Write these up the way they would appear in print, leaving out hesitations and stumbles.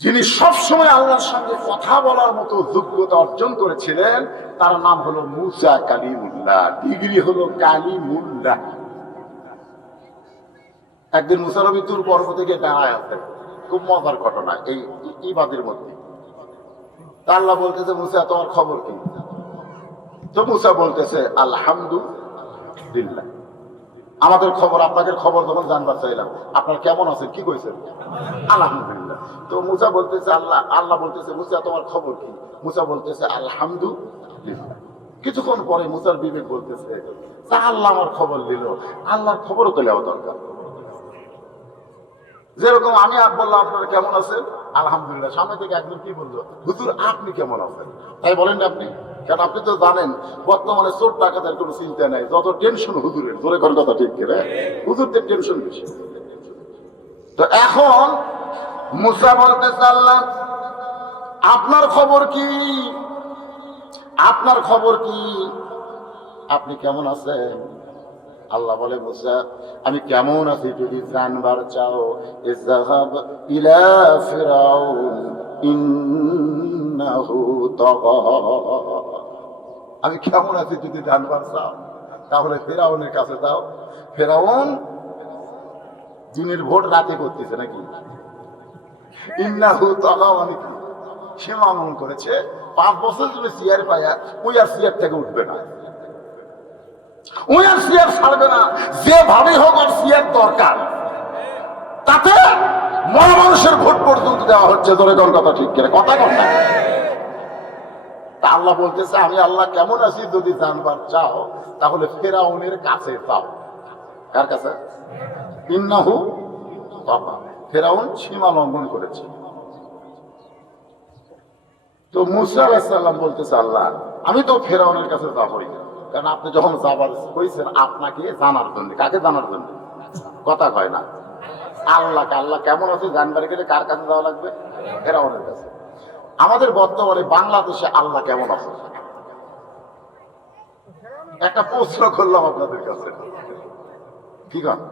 যিনি সবসময় আল্লাহর সঙ্গে কথা বলার মতো যোগ্যতা অর্জন করেছিলেন তার নাম হলো মুসা কালিমুল্লাহ, ডিগ্রি হলো কালিমুল্লাহ। একদিন মুসা নবী তুর পর্বত থেকে দাঁড়ায় আছে, খুব মজার ঘটনা এই ইবাদের মধ্যে। তা আল্লাহ বলতেছে, মুসা তোমার খবর কি? তো মুসা বলতেছে আলহামদুলিল্লাহ। আমাদের খবর, আপনাদের খবর যখন জানবার চাইলাম আপনার কেমন আছেন, কি কইছেন? আলহামদুলিল্লাহ। তো মুসা বলতেছে আল্লাহ বলতেছে, মুসা তোমার খবর কি? মুসা বলতেছে আলহামদুলিল্লাহ। কিছুক্ষণ পরে মুসার বিবেক বলতেছে, তা আল্লাহ আমার খবর দিল, আল্লাহর খবরও তো নেওয়া দরকার। যেরকম আমি বললাম আপনারা কেমন আছেন, আলহামদুলিল্লাহ, সামনে থেকে একজন কি বললো, হুজুর আপনি কেমন আছেন? তাই বলেন আপনি, কারণ আপনি তো জানেন বর্তমানে চোর ডাকাতের কোনো চিন্তা নাই, যত টেনশন হুজুরের, জোরে কোন কথা ঠিক করে হুজুরদের টেনশন বেশি। তো এখন মুসা বলতেছে, আল্লাহ আপনার খবর কি? আপনার খবর কি? আপনি কেমন আছেন? আল্লাহ বলে, মুসা আমি কেমন আছি যদি জানবার চাও, ইযহাব ইলা ফিরাউন ইন্নাহু তাগা। আমি কেমন আছি যদি জানবার চাও তাহলে ফেরাউনের কাছে যাও। ফেরাউন দিনের ভোট রাতে করতেছে নাকি? ইন্নাহু তাগা মানে কি? সে মামলা করেছে 5 বছর যদি চেয়ার পায়া ওই আর চেয়ার থেকে উঠবে না, ওই আর চেয়ার ছাড়বে না, যেভাবে হোক আর চেয়ার দরকার। তাতে মরা মানুষের ভোট পর্যন্ত দেওয়া হচ্ছে, ধরে কোন কথা ঠিক করে কথা কথা। তা আল্লাহ বলতেছে, আমি আল্লাহ কেমন আছি যদি জানবার চাও তাহলে ফেরাউনের কাছে যাও। কার কাছে? ইন্নাহু তাগা, ফেরাউন সীমা লঙ্ঘন করেছে। তো মুসা আলাইহিস সালাম বলতেছে, আল্লাহ আমি তো ফেরাউনের কাছে যাবই, কারণ আপনি যখন যাবার কইছেন আপনাকে জানার জন্য। কাকে জানার জন্য? কথা কয় না। আল্লাহকে। আল্লাহ কেমন আছে জানবার গেলে কার কাছে যাওয়া লাগবে? ফেরাউনের কাছে। আমাদের বর্তমানে বাংলাদেশে আল্লাহ কেমন আছে একটা প্রশ্ন করলাম আপনাদের কাছে, ঠিক আছে?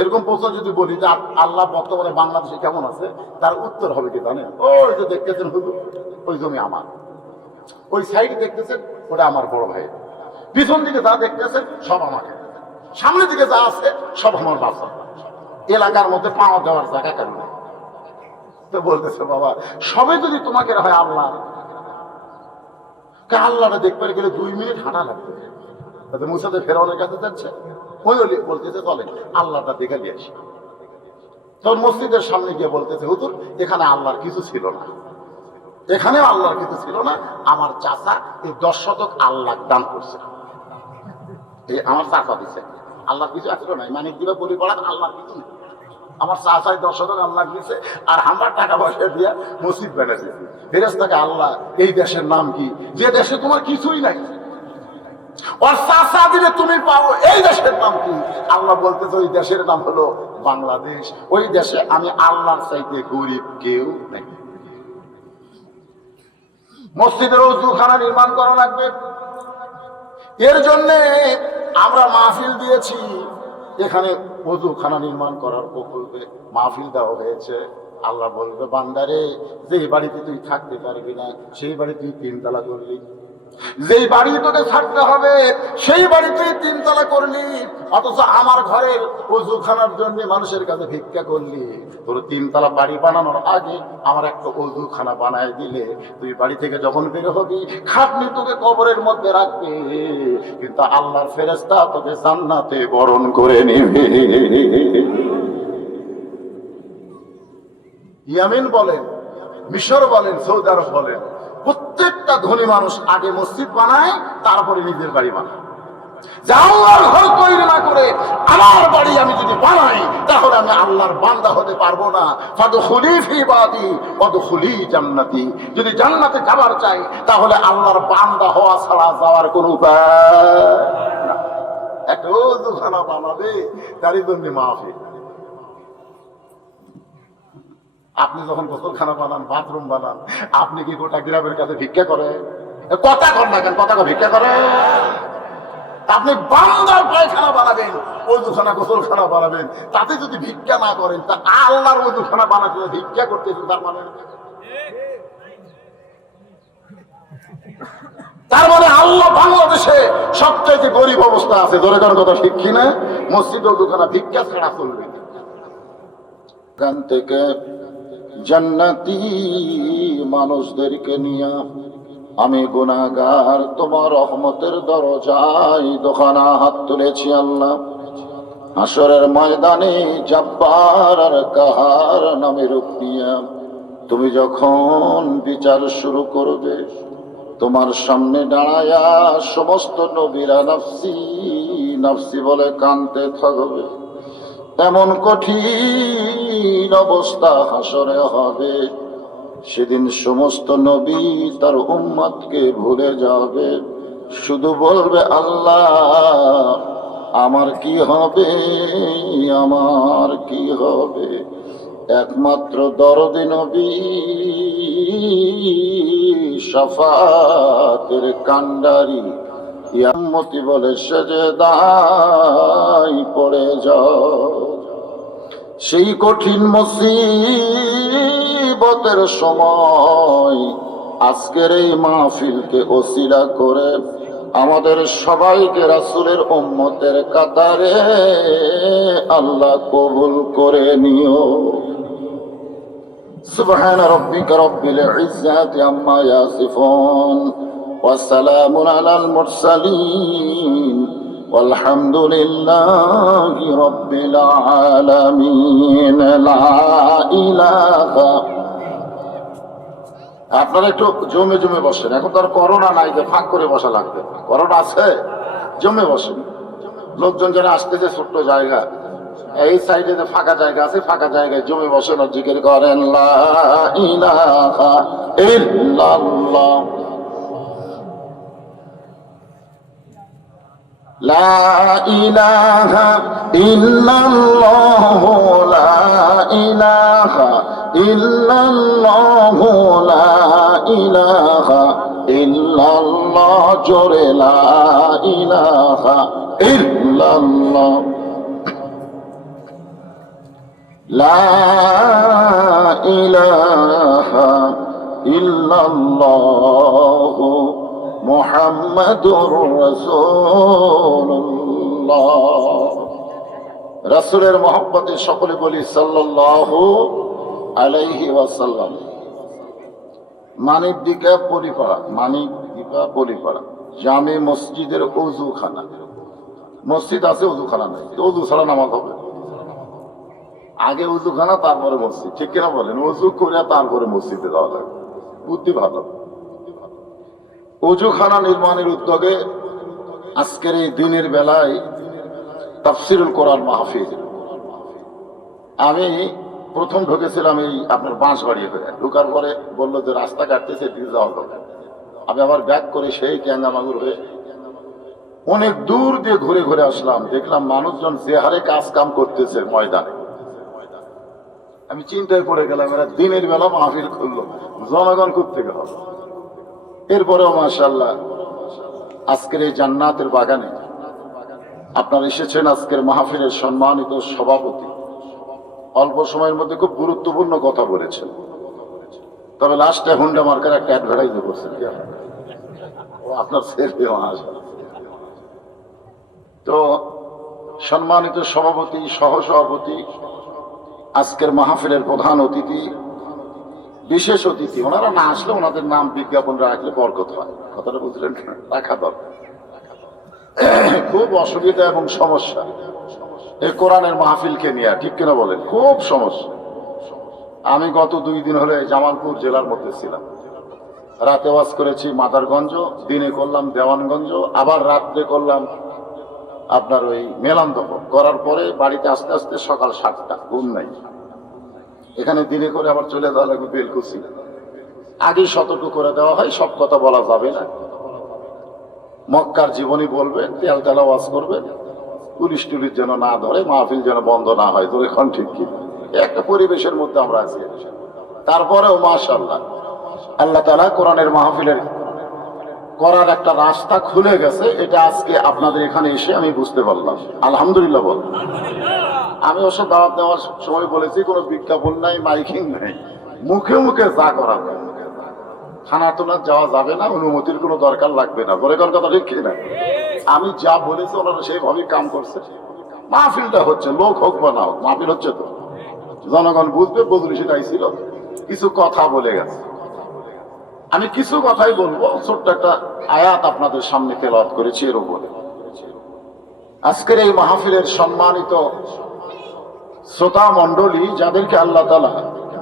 এরকম প্রশ্ন যদি বলি যে আল্লাহ বর্তমানে বাংলাদেশে কেমন আছে, তার উত্তর হবে কি জানেন? ওই যে দেখতেছেন হুজুর, ওই জমি আমার, ওই সাইড দেখতেছেন ওটা আমার বড় ভাই, পিছন দিকে যা দেখতেছেন সব আমাকে, সামনের দিকে যা আছে সব আমার বাসা, এলাকার মধ্যে পাওয়া দেওয়ার জায়গা কেন? তো বলতেছে, বাবা সবে যদি তোমাকে হয় আল্লাহ, আল্লাহটা দেখতে গেলে 2 মিনিট হাঁটা লাগবে। তাতে মুসাতে ফেরাউনের কাছে যাচ্ছে, ওই বলতেছে চলে আল্লাহটা দেখে দিয়ে আসি। তখন মসজিদের সামনে গিয়ে বলতেছে, হুজুর এখানে আল্লাহর কিছু ছিল না, এখানেও আল্লাহর কিছু ছিল না, আমার চাচা এই 10 শতক আল্লাহ দান করছে, এই আমার চাচা দিচ্ছে, আল্লাহর কিছু আসলো না, মানে দিবে বলি পড়া আল্লাহর কিছু নেই, আমার চাচাই 10 শতক আল্লাহ দিচ্ছে, আর আমরা টাকা পয়সা দিয়ে মসজিদ বানাইছি। ফেরেশতাকে, আল্লাহ এই দেশের নাম কি, যে দেশে তোমার কিছুই নাই, ওর চাচা দিলে তুমি পাও, এই দেশের নাম কি? আল্লাহ বলতেছে, ওই দেশের নাম হলো বাংলাদেশ, ওই দেশে আমি আল্লাহর চাইতে গরিব কেউ নাই। মসজিদের ওযুখানা নির্মাণ করা লাগবে, এর জন্য আমরা মাহফিল দিয়েছি, এখানে ওযুখানা নির্মাণ করার প্রকল্পে মাহফিল দেওয়া হয়েছে। আল্লাহ বলবে, বান্দারে যে বাড়িতে তুই থাকতে পারবি না সেই বাড়ি তুই 3 তলা করলি, যেই বাড়ি তোকে থাকতে হবে সেই বাড়ি তুই 3 তলা করলি, অথচ আমার ঘরের ওযুখানার জন্য মানুষের কাছে ভিক্ষা করলি। তোর 3 তলা বাড়ি বানানোর আগে আমার একটা ওযুখানা বানায় দিলে তুই বাড়ি থেকে যখন বের হবি খাটনি তোকে কবরের মধ্যে রাখবে, কিন্তু আল্লাহর ফেরেশতা তোকে জান্নাতে বরণ করে নেবে। ইয়ামিন বলেন, মিশর বলেন, সৌদি আরব বলেন, প্রত্যেকটা ধনী মানুষ আগে মসজিদ বানায়, তারপরে নিজের বাড়ি বানায়। যে আল্লাহর ঘর তৈরি না করে আমার বাড়ি আমি যদি বানাই তাহলে আমি আল্লাহর বান্দা হতে পারবো না। ফাদখুলি ফি ইবাদি ওয়াদখুলি জান্নাতি, যদি জান্নাতে যাবার চাই তাহলে আল্লাহর বান্দা হওয়া ছাড়া যাওয়ার কোনো উপায় না। একটা ওযুখানা বানাবে তারই জন্য মাহফিল। আপনি যখন গোসলখানা বানান, বাথরুম বানান, আপনি কি গোটা গ্রামের কাছে ভিক্ষা করে? কথা কর না কেন, কথা ভিক্ষা করে? আপনি বান্দার পায়খানা বানাবেন, ওযুখানা গোসলখানা বানাবেন, তাতে যদি ভিক্ষা না করেন, তা আল্লাহর ওযুখানা বানাতে ভিক্ষা করতেছেন তার মানে? তার মানে আল্লাহ বাংলাদেশে সবচাইতে গরিব অবস্থা আছে। ধরে কারণ কথা ঠিক কিনা? মসজিদ ওযুখানা ভিক্ষা ছাড়া চলবে না। এখান থেকে জান্নাতি মানুষদেরকে নিয়ে আমি গুনাহগার তোমার রহমতের দরজায় দোকানা হাত তুলেছি আল্লাহ। হাসরের ময়দানে জব্বার আর কাহার নামে রূপ নিয়ে তুমি যখন বিচার শুরু করবে, তোমার সামনে দাঁড়ায়া সমস্ত নবীরা নফসি নফসি বলে কাঁদতে থাকবে। এমন কঠিন অবস্থা হাসরে হবে, সেদিন সমস্ত নবী তার উম্মতকে ভুলে যাবে, শুধু বলবে আল্লাহ আমার কি হবে, আমার কি হবে। একমাত্র দরদি নবী শাফাতের কান্ডারি ইয়াম্মতি বলে সেজদায় পড়ে যাও। সেই কঠিন মুসিবতের সময় আজকের এই মাহফিলকে ওসিলা করে আমাদের সবাইকে রাসূলের উম্মতের কাতারে আল্লাহ কবুল করে নিও। সুবহান রাব্বিকা রাব্বিল ইজ্জাতি আম্মা ইয়াসিফুন ওয়া সালামুন আলাল মুরসালিন والحمد لله رب العالمين لا إله। আপনারা একটু জমে জমে বসেন, এখন তো আর করোনা নাই যে ফাঁক করে বসা লাগবে। করোনা আছে, জমে বসেন। লোকজন যারা আসতেছে ছোট্ট জায়গা, এই সাইডে যে ফাঁকা জায়গা আছে, ফাঁকা জায়গায় জমে বসেন আর জিকির করেন লা ইলাহা ইল্লাল্লাহ লা ইলাহা ইল্লাল্লাহ লা ইলাহা ইল্লাল্লাহ লা ইলাহা ইল্লাল্লাহ জোরে লা ইলাহা ইল্লাল্লাহ লা ইলাহা ইল্লাল্লাহ মুহাম্মাদুর রাসূলুল্লাহ। রাসূলের মহব্বতে সকলে বলি সাল্লাল্লাহু আলাইহি ওয়াসাল্লাম। মানিক দিকা পরিপাড়া, মানিক দিকা পরিপাড়া জামে মসজিদের ওযুখানা। মসজিদ আছে, ওযুখানা নাই, ওযু ছাড়া নামাজ হবে? আগে ওযুখানা তারপরে মসজিদ, ঠিক কিনা বলেন? ওযু করে তারপরে মসজিদে যাওয়া লাগে, বুদ্ধি ভালো। ওযুখানা নির্মাণের উদ্যোগে আজকের এই দিনের বেলায় তাফসীরুল কোরআন মাহফিল। আমি প্রথম ঢুকেছিলাম এই আপনার বাঁশবাড়ি হয়ে, ঢুকার পরে বললো যে রাস্তা কাটতেছে দিয়ে যাওয়া দরকার। আমি আবার ব্যাক করে সেই ট্যাঙ্গামাগুর হয়ে অনেক দূর দিয়ে ঘুরে ঘুরে আসলাম। দেখলাম মানুষজন যে হারে কাজ কাম করতেছে ময়দানে, আমি চিন্তায় পড়ে গেলাম এরা দিনের বেলা মাহফিল খুললো, জনগণ কোত্থেকে হবে। এরপরেও মাশাআল্লাহ আজকের এই জান্নাতের বাগানে আপনারা এসেছেন। আজকের মাহফিলের সম্মানিত সভাপতি অল্প সময়ের মধ্যে খুব গুরুত্বপূর্ণ কথা বলেছেন, তবে লাস্টে হুন্ডা মার্কার একটা অ্যাডভার্টাইজ করছেন কি ও আপনার ছেলে মাশাআল্লাহ। তো সম্মানিত সভাপতি, সহসভাপতি, আজকের মাহফিলের প্রধান অতিথি, বিশেষ অতিথি, ওনারা না আসলে ওনাদের নাম বিজ্ঞাপন রাখলে বরকত হয়। কথাটা বুঝলেন? রাখা দরকার। খুব অসুবিধা এবং সমস্যা এই কোরআনের মাহফিলকে নিয়ে, ঠিক কিনা বলেন? খুব সমস্যা। আমি গত 2 দিন হলে জামালপুর জেলার মধ্যে ছিলাম, রাতে ওয়াজ করেছি মাদারগঞ্জ, দিনে করলাম দেওয়ানগঞ্জ, আবার রাত্রে করলাম আপনার ওই মেলান্দহ। করার পরে বাড়িতে আস্তে আস্তে সকাল 7টা, ঘুম নাই। এখানে দিনে করে আবার চলে যাওয়া লাগবে বেলকুচি। আগে সতর্ক করে দেওয়া হয়, সব কথা বলা যাবে না। মক্কার জীবনী বলবেন, তেল তেলা ওয়াজ করবেন, পুলিশ টুলিশ যেন না ধরে, মাহফিল যেন বন্ধ না হয়। তো এখন ঠিক কি একটা পরিবেশের মধ্যে আমরা আছি। তারপরেও মাশাআল্লাহ আল্লাহ তাআলা কোরআনের মাহফিলের করার একটা রাস্তা খুলে গেছে, এটা আজকে আপনাদের এখানে এসে আমি বুঝতে পারলাম। আলহামদুলিল্লাহ বল। আমি অবশ্য দাওয়াত দেওয়ার সময় বলেছি কোনো বিজ্ঞাপন নাই, মাইকিং নাই, মুখে মুখে যা করা যায়। থানা টোনা যাওয়া যাবে না, অনুমতির কোনো দরকার লাগবে না, বলে কোন কথা ঠিক কিনা? আমি যা বলেছি ওনারা সেইভাবেই কাম করছে। মাহফিলটা হচ্ছে, লোক হোক বা না হোক, মাহফিল হচ্ছে তো জনগণ বুঝবে। বদলি সেটাই ছিল, কিছু কথা বলে গেছে। আমি কিছু কথাই বলবো, ছোট্ট একটা আয়াত আপনাদের সামনে তেলাওয়াত করেছি এর উপরে। আজকের এই মাহফিলের সম্মানিত শ্রোতা মণ্ডলী, যাদেরকে আল্লাহ তাআলা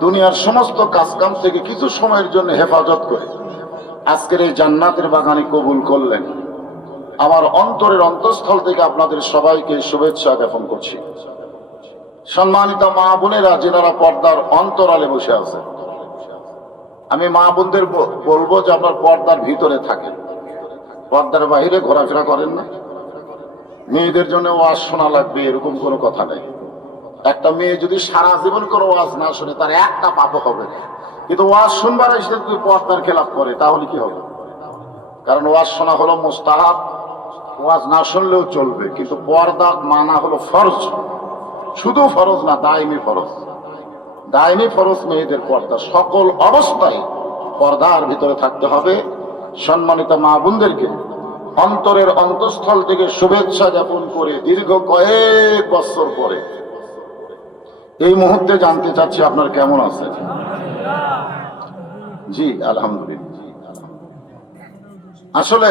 দুনিয়ার সমস্ত কাজকাম থেকে কিছু সময়ের জন্য হেফাজত করে আজকের এই জান্নাতের বাগানে কবুল করলেন, আমার অন্তরের অন্তঃস্থল থেকে আপনাদের সবাইকে শুভেচ্ছা জ্ঞাপন করছি। সম্মানিত মা বোনেরা, যেনারা পর্দার অন্তরালে বসে আছে, আমি মা বোনদের বলবো যে আপনার পর্দার ভিতরে থাকেন, পর্দার বাইরে ঘোরাফেরা করেন না। মেয়েদের জন্য ওয়াজ শোনা লাগবে এরকম কোনো কথা নেই। একটা মেয়ে যদি সারা জীবন কোনো ওয়াজ না শুনে তার একটা পাপও হবে না, কিন্তু ওয়াজ শুনবার এসে যদি পর্দার খেলাপ করে তাহলে কি হবে? কারণ ওয়াজ শোনা হলো মুস্তাহাব, ওয়াজ না শুনলেও চলবে, কিন্তু পর্দা মানা হলো ফরজ। শুধু ফরজ না, দায়মি ফরজ। দায়মি ফরজ মেয়েদের পর্দা, সকল অবস্থায় পর্দার ভিতরে থাকতে হবে। সম্মানিত মা বোনদেরকে অন্তরের অন্তঃস্থল থেকে শুভেচ্ছা জ্ঞাপন করে দীর্ঘ কয়েক বছর পরে এই মুহূর্তে জানতে চাচ্ছি আপনার কেমন আছেন? জি আলহামদুলিল্লাহ। আসলে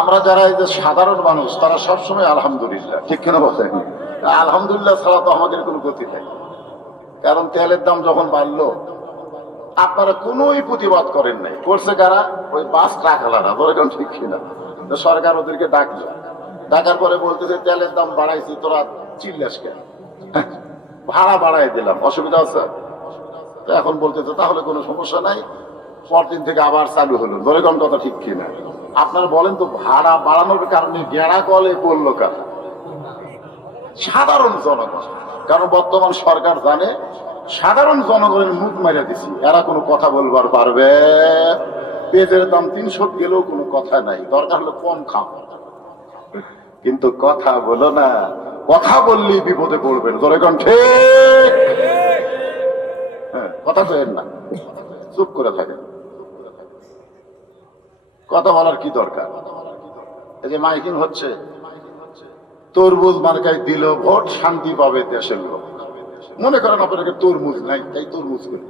আমরা যারা এই যে সাধারণ মানুষ, তারা সবসময় আলহামদুলিল্লাহ, ঠিক কেন বলেন? আলহামদুলিল্লাহ ছাড়া তো আমাদের কোনো গতি নেই। কারণ তেলের দাম যখন বাড়লো, আপনারা কোনোই প্রতিবাদ করেন নাই। করছে কারা? ওই বাস ট্রাকওয়ালারা, ধরেন ঠিক কিনা? তো সরকার ওদেরকে ডাকলো, ডাকার পরে বলতেছে তেলের দাম বাড়াইছি, তোরা চিল্লাস কেন? ভাড়া বাড়াই দিলাম, অসুবিধা আছে? তো এখন বলতেছে তাহলে কোনো সমস্যা নাই, পরদিন থেকে আবার চালু হলো। ধরে কোন কথা ঠিক কিনা? আপনারা বলেন তো, ভাড়া বাড়ানোর কারণে গেড়া কলে পড়লো কারা? সাধারণ জনগণ। কারণ বর্তমান সরকার জানে সাধারণ জনগণের মুখ মারিয়া দিছি, এরা কোনো কথা বলবার পারবে? পেঁয়াজের দাম 300 গেলেও কোনো কথা নাই, দরকার হলে কম খাও, কিন্তু কথা বলো না। কথা বললেই বিপদে পড়বেন। ধরে কোন ঠিক? হ্যাঁ, কথা কইেন না, চুপ করে থাকেন। কথা বলার কি দরকার? এই যে মাইকিং হচ্ছে, তরমুজ মার্কায় দিল ভোট, শান্তি পাবে দেশের লোক। মনে করেন আপনাকে তরমুজ নাই, তাই তরমুজ করি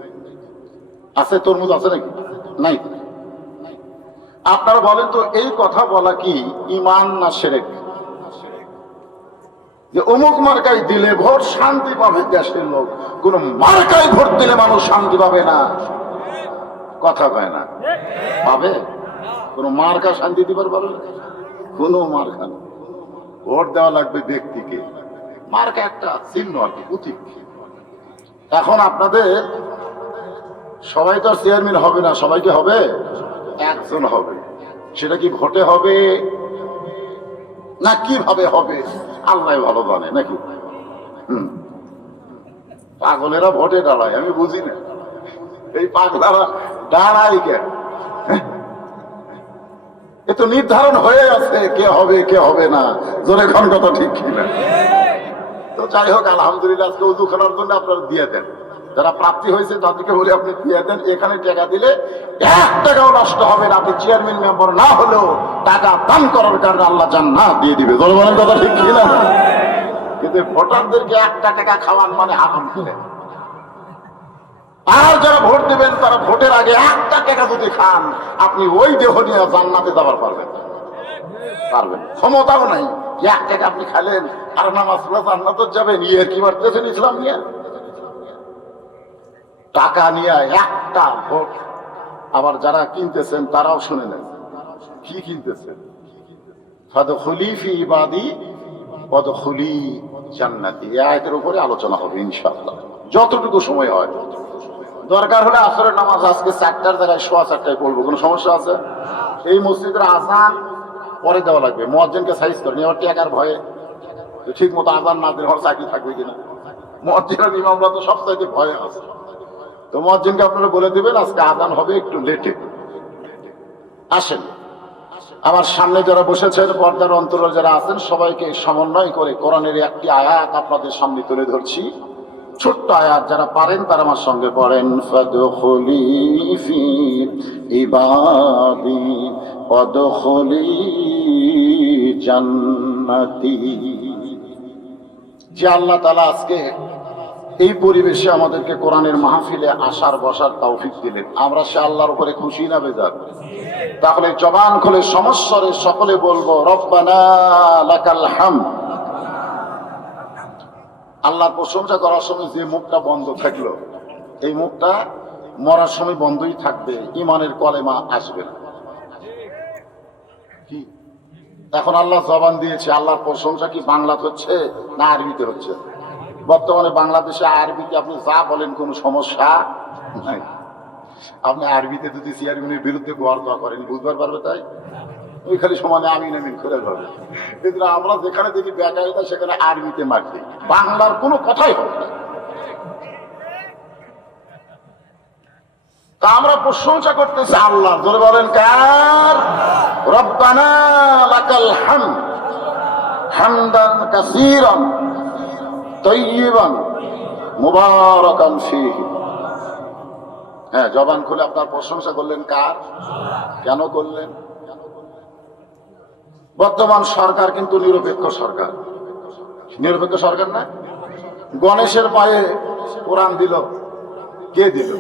আছে। তরমুজ আছে নাকি? নাই। আপনারা বলেন তো, এই কথা বলা কি ঈমান না শিরক? যে অমুক মার্কায় দিলে ভোট, শান্তি পাবে দেশের লোক। কোন মার্কায় ভোট দিলে মানুষ শান্তি পাবে না, কথা কয় না। পাবে? কোন মার্কা শান্তি দিবার পারবে? কোন মার্কা না। ভোট দেওয়া লাগবে ব্যক্তিকে, মার্কা একটা চিহ্ন আর কি, প্রতীক। এখন আপনাদের সবাই তো চেয়ারম্যান হবে না, সবাইকে হবে, একজন হবে। সেটা কি ভোটে হবে না কিভাবে হবে আল্লাহ ভালো জানে, নাকি? পাগলেরা ভোটে দাঁড়ায়, আমি বুঝি না এই পাগলারা দাঁড়ায় কেন? এ তো নির্ধারণ হয়ে আছে কে হবে কে হবে না। জোরে কোন কথা ঠিক কিনা? তো যাই হোক, আলহামদুলিল্লাহ, আজকে উজুখানার জন্য আপনারা দিয়ে দেন। যারা প্রাপ্তি হয়েছে তাদেরকে বলে আপনি দিয়ে দেন। এখানে টাকা দিলে 1 টাকাও নষ্ট হবে না। আপনি চেয়ারম্যান মেম্বার না হলেও টাকা দান করার কারণে আল্লাহ জান্নাত দিয়ে দিবে। জোরে বলেন কথা ঠিক কিনা? কিন্তু ভোটারদেরকে 1 টাকা খাওয়ান মানে হারাম করে। আর যারা ভোট দেবেন তারা ভোটের আগে 1 টাকা যদি খান, আপনি ওই দেহ নিয়ে জান্নাতে যাবার পারবেন? পারবেন? ক্ষমতাও নাই। 1 টাকা আপনি খালেন আর নামাজ পড়ে জান্নাতে যাবেন, ইয়ে কি করতেছেন ইসলাম নিয়ে? টাকা নিয়ে একটা ভোট। আবার যারা কিনতেছেন তারাও শুনে নেন কি কিনতেছেন। ফাদখুলি ফি ইবাদি ওয়াদখুলি জান্নাতি, এই আয়াতের উপরে আলোচনা হবে ইনশাআল্লাহ, যতটুকু সময় হয়। দরকার হলে আসরের নামাজ আজকে 4টার জায়গায় 4:15 পড়বো, কোনো সমস্যা আছে? এই মসজিদের আযান পরে দেওয়া লাগবে, মুয়াজ্জিনকে সাইজ করেন। এবার টাকার ভয়ে ঠিক মতো আযান না দিলে চাকরি থাকবে কিনা। মুয়াজ্জিনের ইমামরা তো সবচাইতে ভয়ে আছে। তো মুয়াজ্জিনকে আপনারা বলে দিবেন আজকে আযান হবে একটু লেটে, আসেন। আমার সামনে যারা বসেছেন, পর্দার অন্তরে যারা আছেন, সবাইকে সমন্বয় করে কোরআনের একটি আয়াত আপনাদের সামনে তুলে ধরছি। ছোট্ট আয়াত, যারা পারেন তারা আমার সঙ্গে পড়েন। ফাদখুলি ফি ইবাদি ওয়াদখুলি জান্নাতি। যে আল্লাহ তাআলা আজকে এই পরিবেশে আমাদেরকে কোরআনের মাহফিলে আসার বসার তৌফিক দিলেন, আমরা সে আল্লাহর উপরে খুশি না বেজার? তাহলে জবান খুলে সমস্বরে সকলে বলবো রব্বানা লাকাল হামদ। আল্লাহর প্রশংসা করার সময় যে মুখটা বন্ধ থাকলো, এই মুখটা মরার সময় বন্ধই থাকবে, ইমানের কলেমা আসবে না। কি এখন আল্লাহ জবান দিয়েছে, আল্লাহর প্রশংসা কি বাংলাতে হচ্ছে না আরবিতে হচ্ছে? বর্তমানে বাংলাদেশে আরবিতে আপনি যা বলেন কোনো সমস্যা নাই। আপনি আরবিতে যদি চেয়ারম্যানের বিরুদ্ধে গোয়ার্দা করেন বুঝবার পারবে, তাই ওই খালি সমানে আমিন আমিন করে ধরে। কিন্তু আমরা যেখানে দেখি বেকায়দা সেখানে আরবিতে মারছি, বাংলার কোনো কথাই হবে না। তা আমরা প্রশংসা করতেছি আল্লাহ, ধরে বলেন কার? রব্বানা লাকাল হামদ হামদান কাসীরান তাইয়িবান মুবারাকান ফীহি। হ্যাঁ, জবান খুলে আপনার প্রশংসা করলেন কার? কেন করলেন? বর্তমান সরকার কিন্তু নিরপেক্ষ সরকার। নিরপেক্ষ সরকার না? গণেশের পায়ে কোরআন দিল, কে দিল?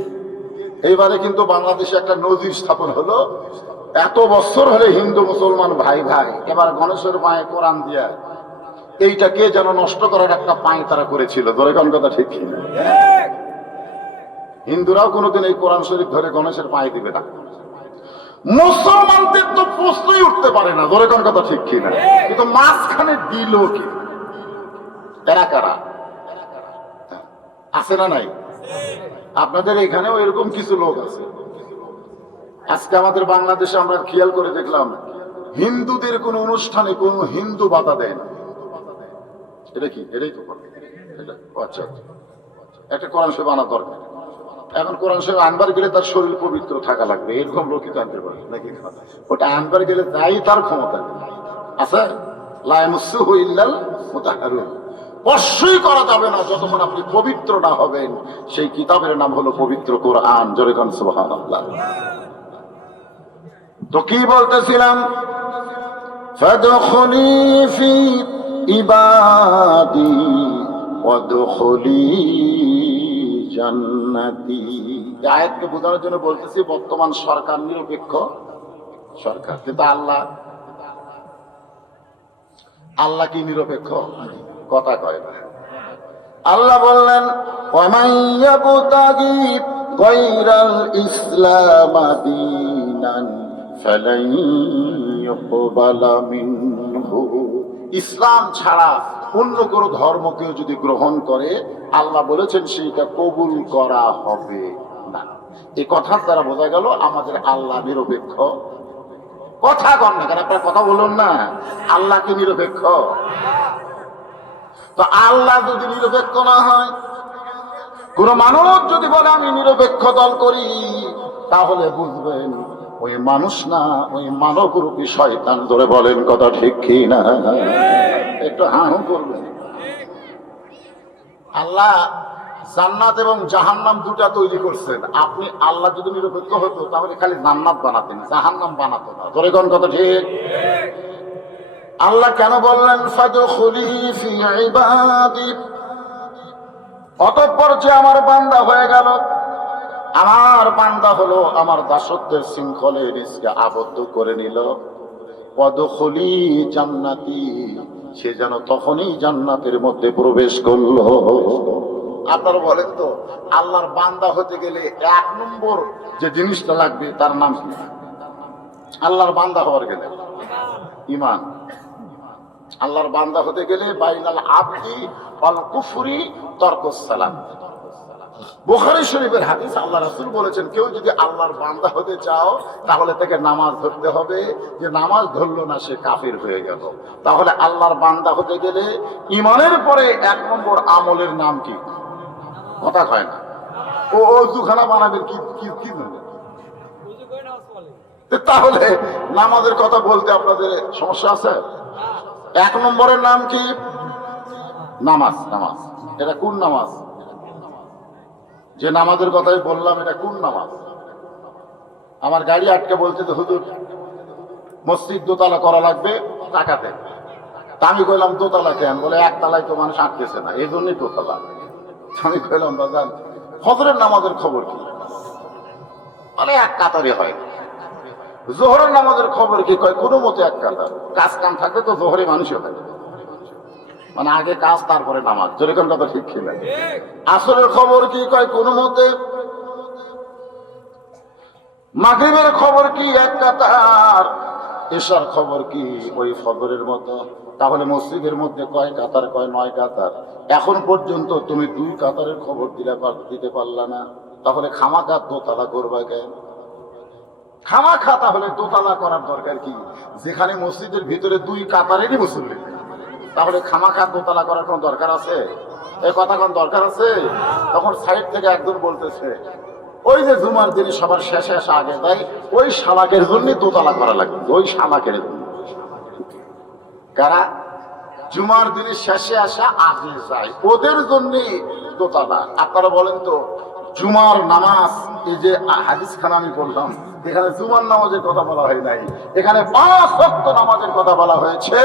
এইবারে কিন্তু বাংলাদেশে একটা নজির স্থাপন হলো। এত বছর হলে হিন্দু মুসলমান ভাই ভাই, এবার গণেশের পায়ে কোরআন দিয়া এইটা কে যেন নষ্ট করার একটা পায় তারা করেছিল। ধরে কোন কথা ঠিক কি? হিন্দুরাও কোনোদিন এই কোরআন শরীফ ধরে গণেশের পায়ে দিবে না। মুসলমানদের তো প্রশ্নই উঠতে পারে না, ধরে কোন কথা ঠিক কিনা? কিন্তু মাঝখানে দিল কি? এরা কারা? আছে না নাই? আপনাদের এখানেও এরকম কিছু লোক আছে। আজকে আমাদের বাংলাদেশে আমরা খেয়াল করে দেখলাম, হিন্দুদের কোন অনুষ্ঠানে কোন হিন্দু বাধা দেয় না। এটা কি? এটাই তো এটা। আচ্ছা, একটা কোরআন শরীফ আনা দরকার। এখন কোরআন শরীফ আনবার গেলে তার শরীর পবিত্র থাকা লাগবে, এরকম লোকই তো আনতে পারে নাকি? ওটা আনবার গেলে তাই তার ক্ষমতা আছে। লা ইয়ামাসসুহু ইল্লাল মুতাহহারুন। স্পর্শই করা যাবে না যতক্ষণ আপনি পবিত্র না হবেন। সেই কিতাবের নাম হলো পবিত্র কোরআন। জোরে কোন সুবহানাল্লাহ। তো কি বলতেছিলাম? ফাদখুলি ফি ইবাদি ওয়াদখুলি জান্নাতি। আয়াতকে বোঝানোর জন্য বলতেছি, বর্তমান সরকার নিরপেক্ষ সরকার, কিন্তু আল্লাহ কি নিরপেক্ষ? কথা কয় না। আল্লাহ বললেন ওয়ামান ইয়াবতাগি গায়রাল ইসলাম দীনান ফালান ইউকবালা মিনহু। ইসলাম ছাড়া অন্য কোনো ধর্মকেও যদি গ্রহণ করে, আল্লাহ বলেছেন সেইটা কবুল করা হবে না। এই কথার দ্বারা বোঝা গেল আমাদের আল্লাহ নিরপেক্ষ। কথা কন না কেন? আপনার কথা বলুন না, আল্লাহ কি নিরপেক্ষ? তো আল্লাহ যদি নিরপেক্ষ না হয়, কোন মানুষ যদি বলে আমি নিরপেক্ষ দল করি, তাহলে বুঝবেন ওই মানুষ না, ওই মানব রূপী শয়তান। ধরে বলেন কথা ঠিক কি না? একটু হাঁ করবেন। আল্লাহ জান্নাত এবং জাহান্নাম দুটা তৈরি করছেন। আপনি আল্লাহ যদি নিরপেক্ষ হতো তাহলে খালি জান্নাত বানাতেন, জাহান্নাম বানাতো না। ধরে কোন কথা ঠিক? আল্লাহ কেন বললেন ফাদখুলি ফি ইবাদি? অতঃপর যে আমার বান্দা হয়ে গেল, আমার বান্দা হলো, আমার দাসত্বের শৃঙ্খলে নিজকে আবদ্ধ করে নিল, ওয়াদখুলি জান্নাতি, সে যেন তখনই জান্নাতের মধ্যে প্রবেশ করলো। আপনারা বলেন তো, আল্লাহর বান্দা হতে গেলে 1 নম্বর যে জিনিসটা লাগবে তার নাম কি? আল্লাহর বান্দা হওয়ার গেলে ঈমান। আল্লাহর বান্দা হতে গেলে বাইনাল আবদি ওয়াল কুফরি তারকুস সালাম। বুখারী শরীফের হাদিস, আল্লাহ রাসূল বলেছেন, কেউ যদি আল্লাহর বান্দা হতে চাও তাহলে তাকে নামাজ ধরতে হবে। যে নামাজ ধরলো না সে কাফির হয়ে গেল। তাহলে আল্লাহর বান্দা হতে গেলে ঈমানের পরে 1 নম্বর আমলের নাম কি? কথা কয় না। ও ওযুখানা বানাবেন কি কি কি? তাহলে নামাজের কথা বলতে আপনাদের সমস্যা আছে? 1 নম্বরের নাম কি? নামাজ। নামাজ এটা কোন নামাজ? যে নামাজের কথাই বললাম এটা কোন নামাজ? আমার গাড়ি আটকে বলছে যে হুজুর মসজিদ দোতলা করা লাগবে, টাকা দেন। তা আমি কইলাম দোতলা কেন? বলে একতলায় তো মানুষ আটকেছে না, এই জন্যই দোতলা। আমি কইলাম বাজান ফজরের নামাজের খবর কি? মানে এক কাতারে হয়। জোহরের নামাজের খবর কি? কয় কোনো মতে এক কাতার, কাজ কাম থাকবে তো জোহরে মানুষও থাকে, মানে আগে কাজ তারপরে নামাজ, যেরকম কথা ঠিক ছিল। আসরের খবর কি? কয় কোনো মতে। মাগরিবের খবর কি? এক কাতার। এশার খবর কি? ওই ফজরের মতো। তাহলে মসজিদের মধ্যে কয় কাতার? কয় 9 কাতার। এখন পর্যন্ত তুমি 2 কাতারের খবর দিতে পারলা না, তাহলে খামাখা দোতলা করবা কেন? খামাখা তাহলে দোতলা করার দরকার কি? যেখানে মসজিদের ভিতরে 2 কাতারেরই মুসল্লি, তাহলে খামাখা দোতলা করার কোন দরকার আছে? এই কথা কোন দরকার আছে? তখন সাইড থেকে একজন বলতেছে ওই যে জুমার দিনে সবার শেষে আসা আগে দেয়, ওই শালাকের জন্য দোতলা করা লাগবে। ওই শালাকের জন্য কারা জুমার দিনে শেষে আসা আগে যায়, ওদের জন্য দোতলা। আপনারা বলেন তো জুমার নামাজ, এই যে হাদিস খানা আমি বললাম, এখানে জুমার নামাজের কথা বলা হয় নাই, এখানে 5 ওয়াক্ত নামাজের কথা বলা হয়েছে।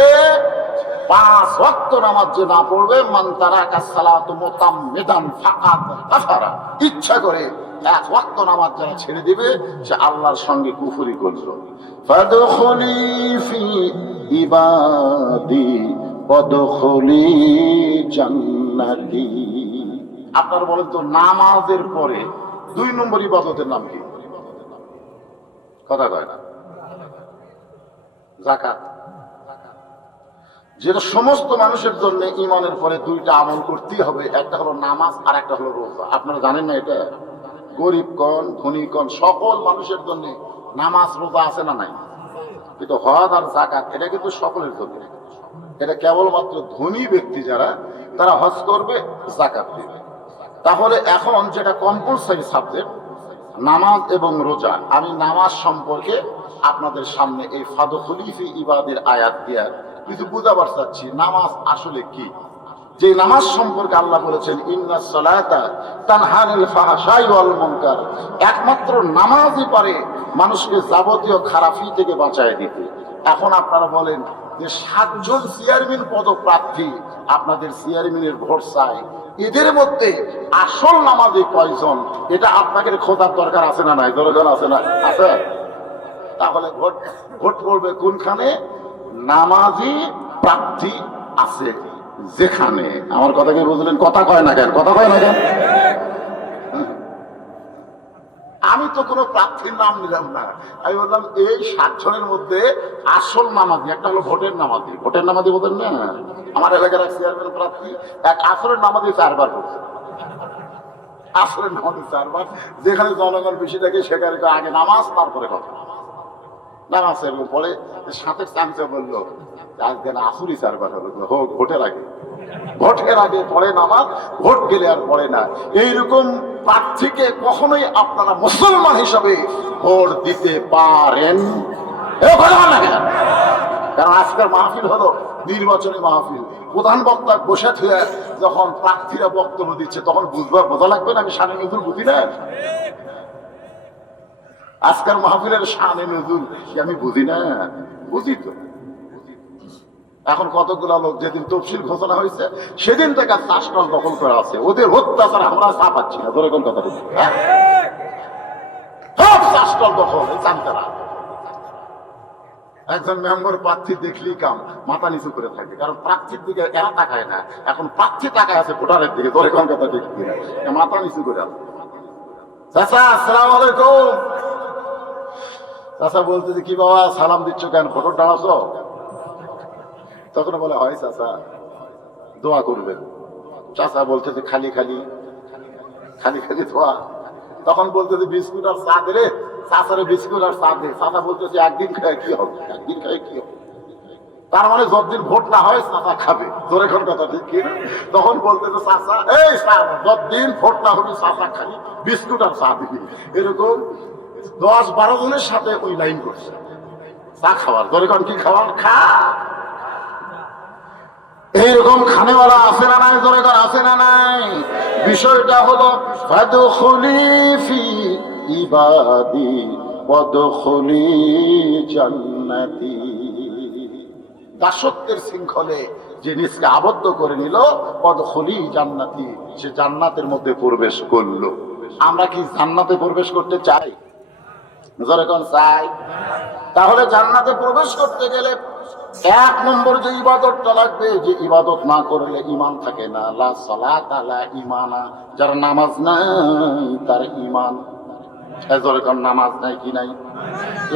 5 ওয়াক্ত নামাজ যে না পড়বে, মান তারাকা সালাতু মুতাম্মিদান ফাকাদ কাফারা, ইচ্ছা করে 1 ওয়াক্ত নামাজ যারা ছেড়ে দিবে সে আল্লাহর সঙ্গে কুফরি করলো। ফাদখুলি ফি ইবাদি ওয়াদখুলি জান্নাতি। আপনারা বলেন তো নামাজের পরে 2 নম্বর ইবাদতের নাম কি? কথা কয় না। যাকাত, যেটা সমস্ত মানুষের জন্য ঈমানের পরে 2টা আমল করতেই হবে, একটা হলো নামাজ আর একটা হলো রোজা। আপনারা জানেন না এটা? গরিব কোন ধনী কোন সকল মানুষের জন্য নামাজ রোজা আছে না নাই? কিন্তু হজ আর যাকাত এটা কিন্তু সকলের জন্য। এটা কেবলমাত্র ধনী ব্যক্তি যারা, তারা হজ করবে, যাকাত দিবে। তাহলে এখন যেটা কম্পালসারি সাবজেক্ট নামাজ এবং রোজা, আমি নামাজ সম্পর্কে আপনাদের সামনে এই ফাদখুলি ফি ইবাদের আয়াত দিয়ে কিছু বুঝাবার চাচ্ছি। নামাজ আসলে কি? যে নামাজ সম্পর্কে আল্লাহ বলেছেন ইন্নাস সালাতা তানহা আনিল ফাহশাই ওয়াল মুনকার, একমাত্র নামাজই পারে মানুষকে যাবতীয় খারাপি থেকে বাঁচায় দিতে। এখন আপনারা বলেন যে 7 জন চেয়ারম্যান পদপ্রার্থী আপনাদের চেয়ারম্যানের ভোট চায়, এদের মধ্যে আসল নামাজি কয়জন? এটা আপনাকে খোঁজার দরকার আছে না নাই? দরকার আছে না? আছে। তাহলে ভোট করবে কোনখানে? নামাজি প্রার্থী আছে যেখানে। আমার কথা কি বুঝলেন? কথা কয় না কেন? কথা কয় না কেন? আমি তো কোনো প্রার্থীর নাম নিলাম না, আমি বললাম এই 7 জনের মধ্যে আসল নামাজি একটা হলো ভোটের নামাজি। ভোটের নামাজি বলেন না, আমার এলাকার এক চেয়ারম্যান প্রার্থী এক আসরের নামাজি 4 বার করছে। আসরের নামাজি 4 বার, যেখানে জনগণ বেশি থাকে সেখানে আগে নামাজ তারপরে কথা। নামাজ এবং পরে সাথে চামচা বললো আজকে আসুরি 4 বার হলো, হোক ভোটের আগে। ভোটের আগে পড়ে নামাজ, ভোট গেলে আর পড়ে না। এইরকম প্রার্থীকে কখনোই আপনারা মুসলমান হিসাবে ভোট দিতে পারেন? কারণ আজকের মাহফিল হলো নির্বাচনী মাহফিল। প্রধান বক্তা বসে থেকে যখন প্রার্থীরা বক্তব্য দিচ্ছে তখন বোঝা লাগবে না আমি শানে নজরুল বুঝি না? আজকের মাহফিলের শানে নজরুল আমি বুঝি না? বুঝি তো। এখন কতগুলো লোক যেদিন তফসিল ঘোষণা হয়েছে সেদিন থেকে 4 স্টল দখল করা আছে, ওদের অত্যাচার আমরা চাপাচ্ছি না। ধরে কোন কথা বলছি, সব 4 স্টল দখল জানতে না। একজন মেম্বার প্রার্থী দেখলেই কাম মাথা নিচু করে থাকে, কারণ প্রার্থীর দিকে এরা তাকায় না, এখন প্রার্থী তাকায় আছে ভোটারের দিকে। ধরে কোন কথা ঠিক কিনা? মাথা নিচু করে আছে। চাচা আসসালামু আলাইকুম। চাচা বলতেছে কি বাবা সালাম দিচ্ছ কেন, ফটো টানাছো? তখন বলে হয় চাচা দোয়া করবেন। চাচা বলতেছে খালি খালি খালি খালি দোয়া। তখন বলতেছে বিস্কুট আর চা দে রে। চাচারে বিস্কুট আর চা দে। চাচা বলতেছে একদিন খায় কি হবে, একদিন খায় কি হবে? তার মানে যতদিন ভোট না হয় চাচা খাবে। তোর এখন কথা ঠিক কিনা? তখন বলতেছে চাচা এই যতদিন ভোট না হবে চাচা খালি বিস্কুট আর চা দিবি। এরকম 10-12 জনের সাথে ওই লাইন করছে চা খাওয়ার। ধরে কোন কি খাওয়ার খা, এইরকম খানেওয়ালা আছে না নাই? ধরে কোন আছে না নাই? বিষয়টা হলো ফাদখুলি ফি ইবাদি ওয়াদখুলি জান্নাতি। দাসত্বের শৃঙ্খলে যে নিজকে আবদ্ধ করে নিল, ওয়াদখুলি জান্নাতি, সে জান্নাতের মধ্যে প্রবেশ করলো। আমরা কি জান্নাতে প্রবেশ করতে চাই? জোরে কোন চাই? তাহলে জান্নাতে প্রবেশ করতে গেলে 1 নম্বর যে ইবাদতটা লাগবে, যে ইবাদত না করলে ঈমান থাকে না। লা সালাতা লা ঈমানা, যার নামাজ নাই তার ঈমান। জোরে কোন নামাজ নাই কি নাই?